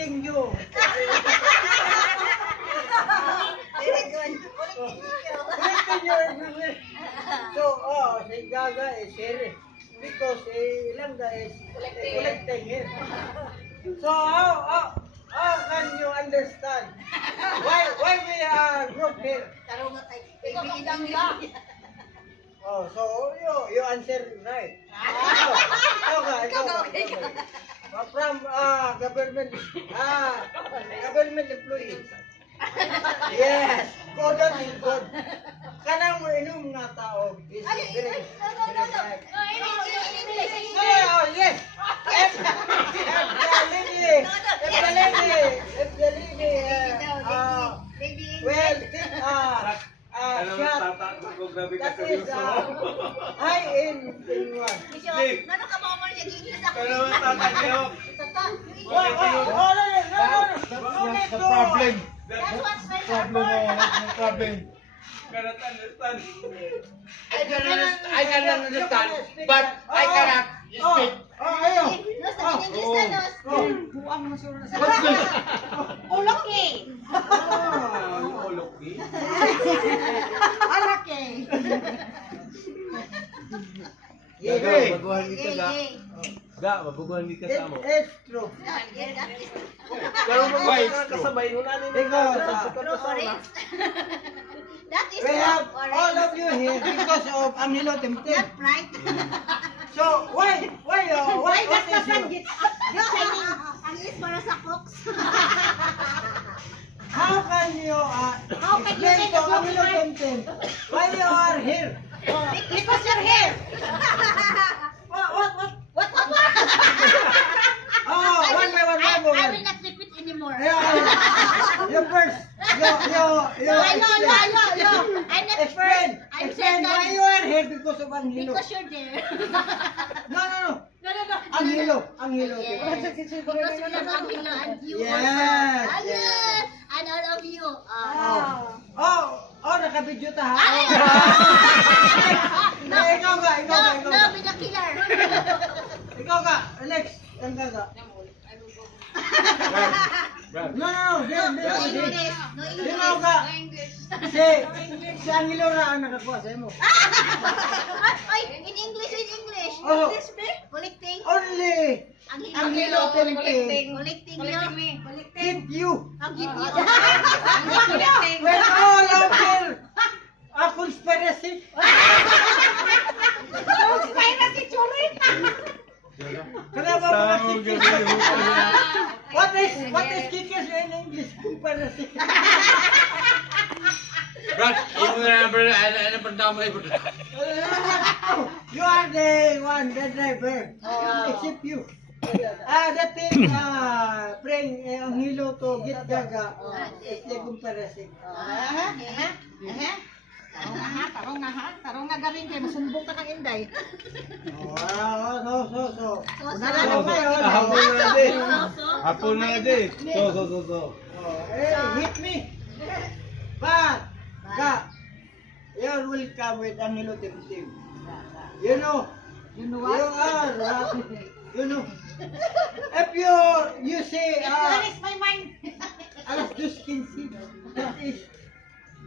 Collecting you. Very good. Collecting you everywhere. So, si Gaga is here. Because Ilanga is collecting here. So, how can you understand why we are group here? Tarong nga tayo. Kaibigan lang. Oh, so you answer right. Ikaw ka. From government employees. Yes, good on you, good. Kanang mo inom nga tao. Is very right. Oh, yes. If the lady, well, shot. That is high in one. Nano ka mo niya dito sa No problem. No problem. Cannot understand. I can understand, but I cannot speak. Ayaw. What's this? Uloki. Oloki. Alaki. Gaga, baguhan ni ka ga. Ga, baguhan ni ka sa mo. It's true. Pero mo kasabay mo na ni Ikaw, That is we have not all of you here because of Angelo Temtem. Not right. So why what is you? Ang is para sa cooks. How can you explain to Angelo Temtem why you are here? Because you're here. What? Oh, one by one. I will not repeat anymore. You first. You. No. I'm not Explain. I'm Explain why second. you are here because of Angelo. Because you're there. No. No. Angelo. Yes. Because we love Angelo and you Yes, also. yes. And all of you. Nakabidyo ta ha? No, Ikaw ka. be the killer. Ikaw ka, Alex. Ang gaga. No, English. No Ikaw English. ka. Si Angelo ra ang nakakuha sa imo. Oy, in English. Oh. Collecting. Only Angelo Temtem Collecting you. give you. I'll give you. When all of them a conspiracy. Kenapa mga kikis? What is kikis in English? Conspiracy. Brad, ano pa tama ito? You are the one, the driver. Except you. That thing, bring Angelo to get Gaga. It's the conspiracy. Tarong na gawin kayo, masumbong ka kang Inday. So. Hapon na di. So. Hit me. But, you're welcome with Angelo Temtem. You know what? You know. If you say, my mind. alas 2:15, that is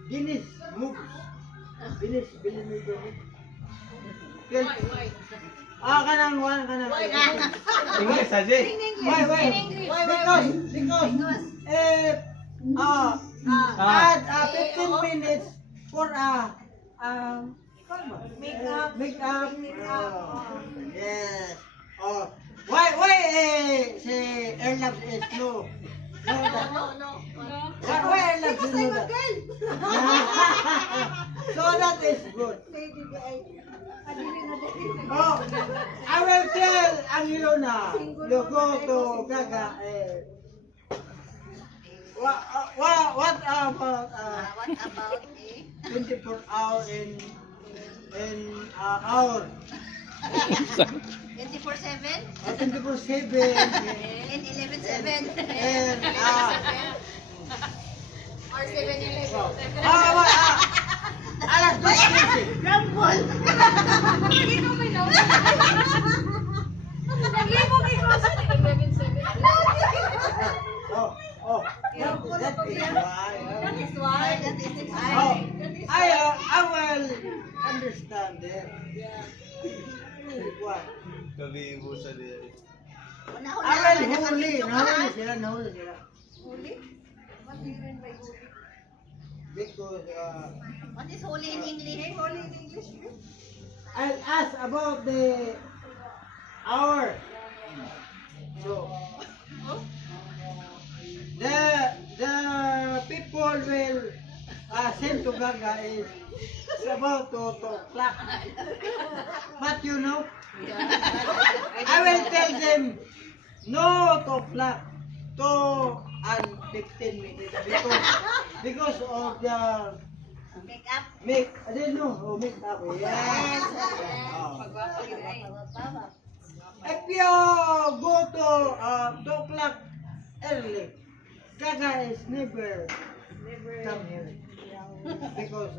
Guinness moves. Guinness, bilhin mo yun. Why? Kanang. English aja. Why? Because add 15 minutes for make up. Yes. Why si Erlabs is slow? No. Why Erlabs is slow? So that is good. I will tell Angelo na you go to Gaga. What about 24 hours in hour? 24/7 24/7 and 11/7 and or 7/11. alas 2:15. Rumble. Hindi ko may nawa. Naglibo kay Rosa. 11/7. there. What? Kabibo sa diyan. Aral huli. Nahuli sila. Huli? What do you mean by huli? Because What is holy in English? Holy in English? I'll ask about the hour. So the people will send to Gaga is it's about 2 o'clock. But you know, I will tell them no 2 o'clock, 2:15 minutes because of the Make up? I didn't know, make up. Yes. Oh. If you go to 2 o'clock early, Gaga is never come here because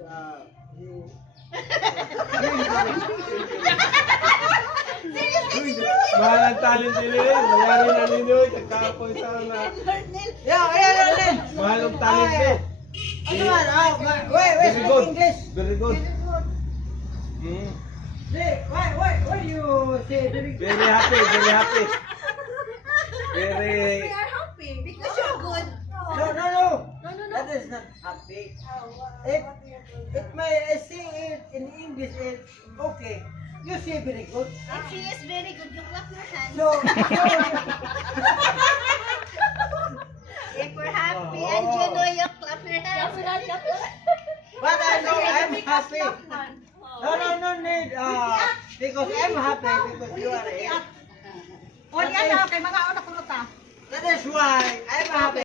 Mahal ang talent nila eh. Mayari na ninyo. Nagkapoy sa na. Yeah. Mahal ang talent eh. Ano man? Wait, Very speak good. English. Very good. Mm. Say, why you say very good? Very happy. Very happy. Very... are happy because you're good. No. No. That is not happy. If my say it in English is okay. You say very good. If she is very good, you clap your hands. So If we're happy and you know you clap your hands. but I know I'm happy. No need. Because I'm happy because you are here. O yan na, kay mga una kulot ah. That is why